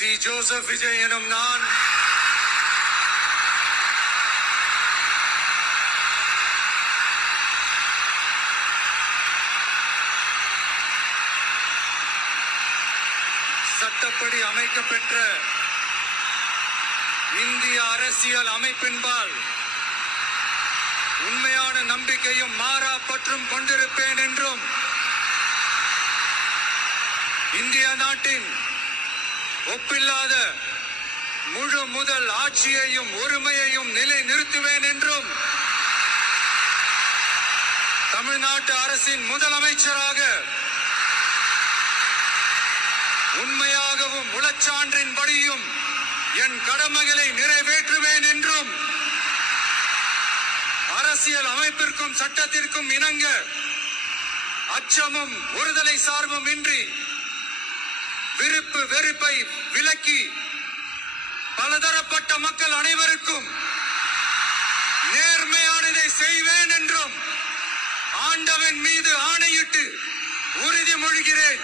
C. Joseph Vijay எனும் நான் சட்டப்படி அமைக்கப்பெற்ற இந்திய அரசியல் அமைப்பின்பால் உண்மையான நம்பிக்கையும் மாறா பற்றும் கொண்டிருப்பேன் என்றும் இந்திய நாட்டின் ஒப்பில்லாத முழு முதல் ஆட்சியையும் ஒருமையையும் நிலை நிறுத்துவேன் என்றும் தமிழ்நாட்டு அரசின் முதலமைச்சராக உண்மையாகவும் உளச்சான்றின்படியும் என் கடமைகளை நிறைவேற்றுவேன் என்றும் அரசியல் அமைப்பிற்கும் சட்டத்திற்கும் இணங்க அச்சமும் ஒருதலை சார்பும் இன்றி விருப்பு வெறுப்பை விலக்கி பலதரப்பட்ட மக்கள் அனைவருக்கும் நேர்மையானதை செய்வேன் என்றும் ஆண்டவன் மீது ஆணையிட்டு உறுதிமொழிகிறேன்.